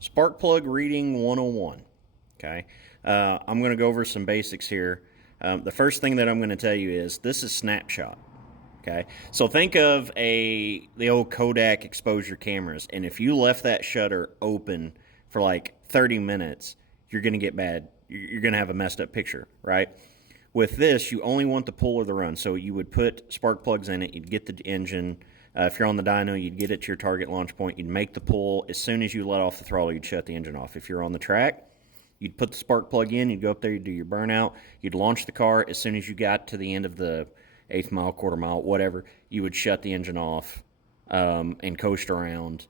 Spark plug reading 101. Okay. I'm going to go over some basics here. The first thing that I'm going to tell you is this is snapshot. Okay. So think of the old Kodak exposure cameras, and if you left that shutter open for like 30 minutes, you're going to get bad. You're going to have a messed up picture, right? With this, you only want the pull or the run. So you would put spark plugs in it. You'd get the engine. If you're on the dyno, you'd get it to your target launch point. You'd make the pull. As soon as you let off the throttle, you'd shut the engine off. If you're on the track, you'd put the spark plug in. You'd go up there. You'd do your burnout. You'd launch the car. As soon as you got to the end of the eighth mile, quarter mile, whatever, you would shut the engine off and coast around.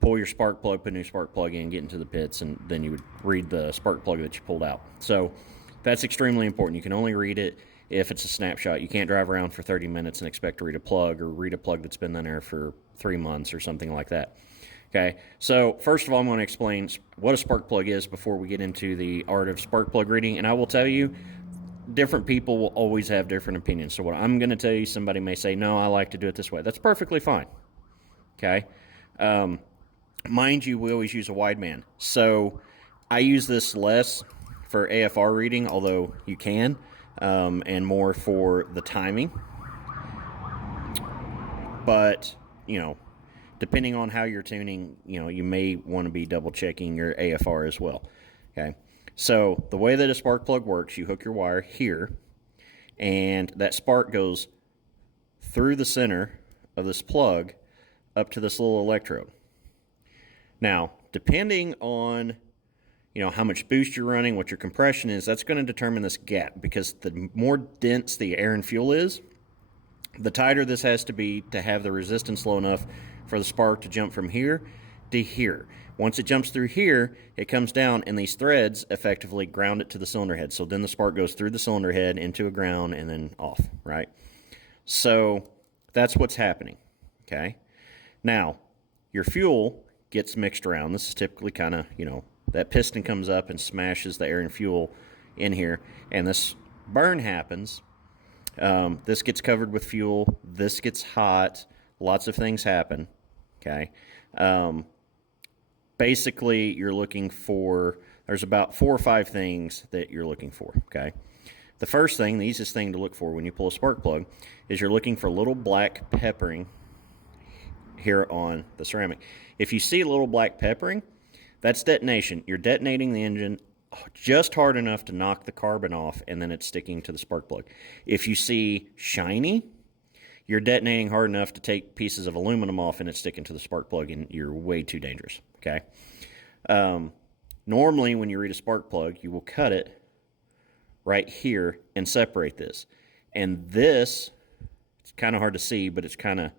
Pull your spark plug, put a new spark plug in, get into the pits, and then you would read the spark plug that you pulled out. So that's extremely important. You can only read it if it's a snapshot. You can't drive around for 30 minutes and expect to read a plug or read a plug that's been in there for 3 months or something like that. Okay, so first of all, I'm going to explain what a spark plug is before we get into the art of spark plug reading. And I will tell you, different people will always have different opinions. So what I'm going to tell you, somebody may say, no, I like to do it this way. That's perfectly fine. Okay. Mind you, we always use a wideband. So I use this less for AFR reading, although you can, and more for the timing. But, depending on how you're tuning, you may want to be double checking your AFR as well. Okay. So the way that a spark plug works, you hook your wire here, and that spark goes through the center of this plug up to this little electrode. Now, depending on how much boost you're running, what your compression is, that's going to determine this gap, because the more dense the air and fuel is, the tighter this has to be to have the resistance low enough for the spark to jump from here to here. Once it jumps through here, it comes down, and these threads effectively ground it to the cylinder head. So then the spark goes through the cylinder head into a ground and then off, right? So that's what's happening, okay? Now, your fuel gets mixed around. This is typically kind of, that piston comes up and smashes the air and fuel in here, and this burn happens. This gets covered with fuel. This gets hot. Lots of things happen, okay? Basically, you're looking for, there's about 4 or 5 things that you're looking for, okay? The first thing, the easiest thing to look for when you pull a spark plug, is you're looking for little black peppering here on the ceramic. If you see a little black peppering, that's detonation. You're detonating the engine just hard enough to knock the carbon off, and then it's sticking to the spark plug. If you see shiny, you're detonating hard enough to take pieces of aluminum off, and it's sticking to the spark plug, and you're way too dangerous, okay? Normally, when you read a spark plug, you will cut it right here and separate this. And this, it's kind of hard to see, but it's kind of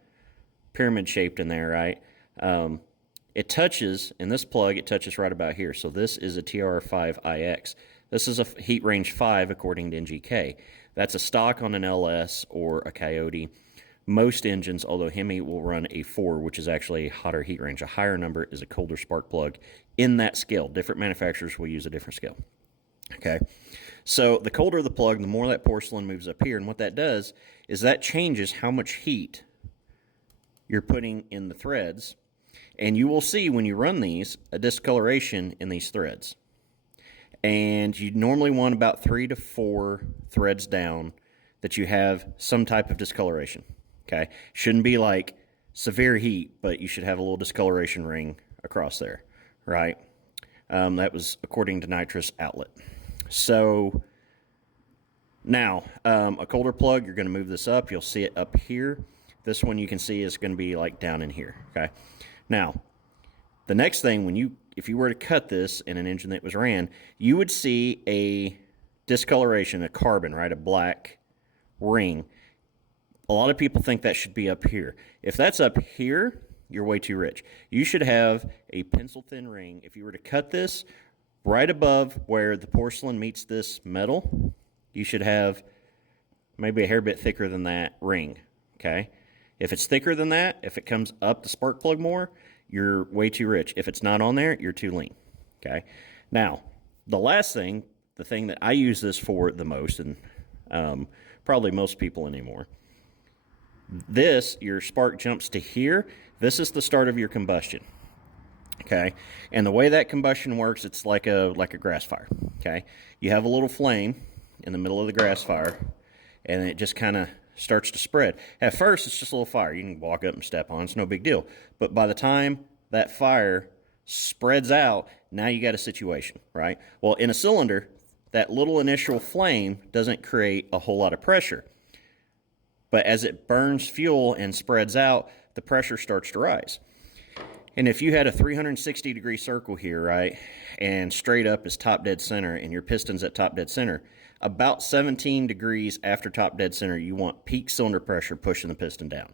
pyramid shaped in there, right? It touches, in this plug, it touches right about here. So this is a TR5IX. This is a heat range 5 according to NGK. That's a stock on an LS or a Coyote. Most engines, although Hemi will run a 4, which is actually a hotter heat range. A higher number is a colder spark plug in that scale. Different manufacturers will use a different scale. Okay, so the colder the plug, the more that porcelain moves up here. And what that does is that changes how much heat you're putting in the threads. And you will see when you run these, a discoloration in these threads. And you normally want about 3 to 4 threads down that you have some type of discoloration. Okay, shouldn't be like severe heat, but you should have a little discoloration ring across there, right? That was according to Nitrous Outlet. So now, a colder plug, you're going to move this up. You'll see it up here. This one you can see is going to be like down in here, okay? Now, the next thing, if you were to cut this in an engine that was ran, you would see a discoloration, a carbon, right, a black ring. A lot of people think that should be up here. If that's up here, you're way too rich. You should have a pencil-thin ring. If you were to cut this right above where the porcelain meets this metal, you should have maybe a hair bit thicker than that ring, okay? If it's thicker than that, if it comes up the spark plug more, you're way too rich. If it's not on there, you're too lean, okay? Now, the last thing, the thing that I use this for the most, and probably most people anymore, your spark jumps to here. This is the start of your combustion, Okay, and the way that combustion works, it's like a grass fire. Okay, you have a little flame in the middle of the grass fire, and it just kind of starts to spread. At first, it's just a little fire. You can walk up and step on it. It's no big deal. But by the time that fire spreads out, now you got a situation, right? Well, in a cylinder, that little initial flame doesn't create a whole lot of pressure. But as it burns fuel and spreads out, the pressure starts to rise. And if you had a 360-degree circle here, right, and straight up is top dead center, and your piston's at top dead center, about 17 degrees after top dead center, you want peak cylinder pressure pushing the piston down.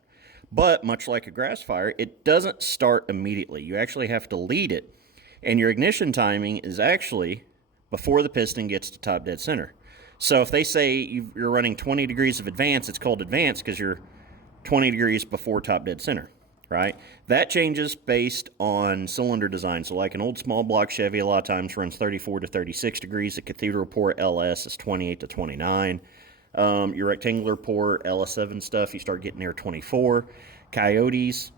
But much like a grass fire, it doesn't start immediately. You actually have to lead it. And your ignition timing is actually before the piston gets to top dead center. So if they say you're running 20 degrees of advance, it's called advance because you're 20 degrees before top dead center, right? That changes based on cylinder design. So like an old small block Chevy a lot of times runs 34 to 36 degrees. A cathedral port LS is 28 to 29. Your rectangular port LS7 stuff, you start getting near 24. Coyotes,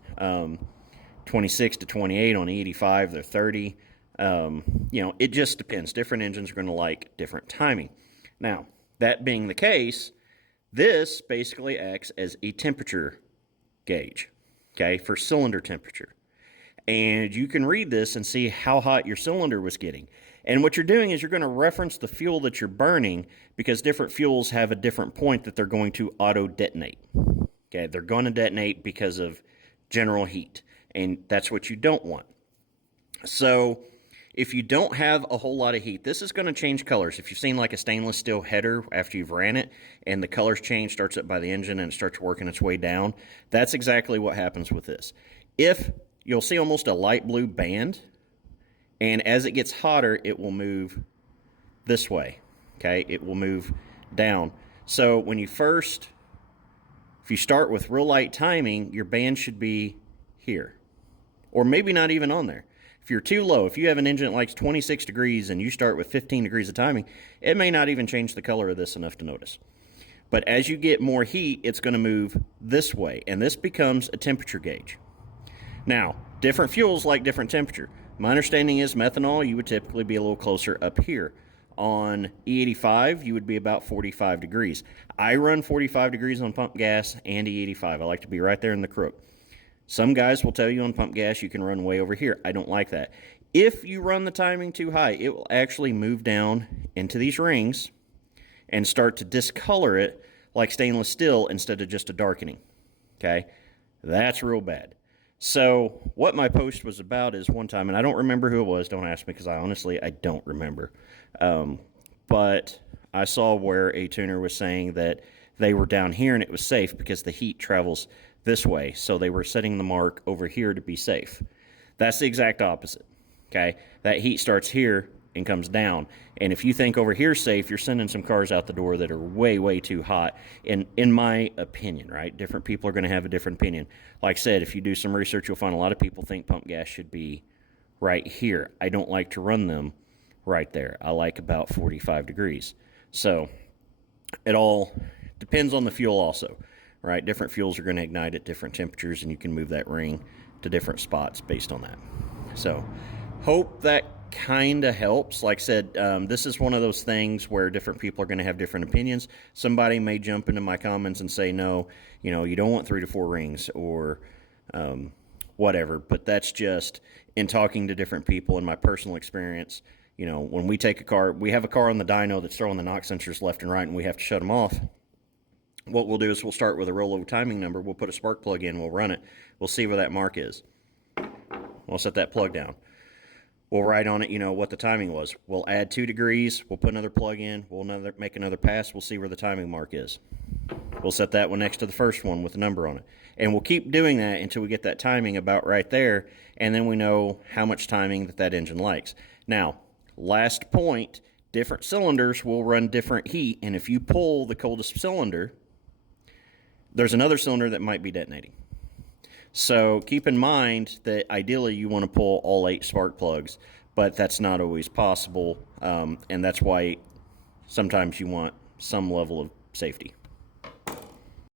26 to 28. On E85, they're 30. It just depends. Different engines are going to like different timing. Now, that being the case, this basically acts as a temperature gauge, okay, for cylinder temperature. And you can read this and see how hot your cylinder was getting. And what you're doing is you're going to reference the fuel that you're burning because different fuels have a different point that they're going to auto-detonate. Okay, they're going to detonate because of general heat, and that's what you don't want. So if you don't have a whole lot of heat, this is going to change colors. If you've seen like a stainless steel header after you've ran it and the colors change, starts up by the engine and it starts working its way down, that's exactly what happens with this. If you'll see almost a light blue band, and as it gets hotter, it will move this way, okay? It will move down. So when if you start with real light timing, your band should be here, or maybe not even on there. If you're too low, if you have an engine that likes 26 degrees and you start with 15 degrees of timing, it may not even change the color of this enough to notice. But as you get more heat, it's going to move this way, and this becomes a temperature gauge. Now, different fuels like different temperature. My understanding is methanol, you would typically be a little closer up here. On E85, you would be about 45 degrees. I run 45 degrees on pump gas and E85. I like to be right there in the crook. Some guys will tell you on pump gas you can run way over here. I don't like that. If you run the timing too high, it will actually move down into these rings and start to discolor it like stainless steel instead of just a darkening. Okay? That's real bad. So what my post was about is one time, and I don't remember who it was, don't ask me because I don't remember. But I saw where a tuner was saying that they were down here and it was safe because the heat travels this way. So they were setting the mark over here to be safe. That's the exact opposite. Okay? That heat starts here and comes down. And if you think over here is safe, you're sending some cars out the door that are way, way too hot. In my opinion, right? Different people are going to have a different opinion. Like I said, if you do some research, you'll find a lot of people think pump gas should be right here. I don't like to run them right there. I like about 45 degrees. So it all depends on the fuel also, right? Different fuels are going to ignite at different temperatures, and you can move that ring to different spots based on that. So hope that kind of helps. Like I said, this is one of those things where different people are going to have different opinions. Somebody may jump into my comments and say, no, you don't want 3 to 4 rings or whatever. But that's just in talking to different people in my personal experience. When we take a car, we have a car on the dyno that's throwing the knock sensors left and right, and we have to shut them off. What we'll do is we'll start with a rollover timing number. We'll put a spark plug in. We'll run it. We'll see where that mark is. We'll set that plug down. We'll write on it, what the timing was. We'll add 2 degrees. We'll put another plug in. We'll make another pass. We'll see where the timing mark is. We'll set that one next to the first one with a number on it. And we'll keep doing that until we get that timing about right there, and then we know how much timing that engine likes. Now, last point, different cylinders will run different heat, and if you pull the coldest cylinder, there's another cylinder that might be detonating. So keep in mind that ideally you want to pull all 8 spark plugs, but that's not always possible, and that's why sometimes you want some level of safety.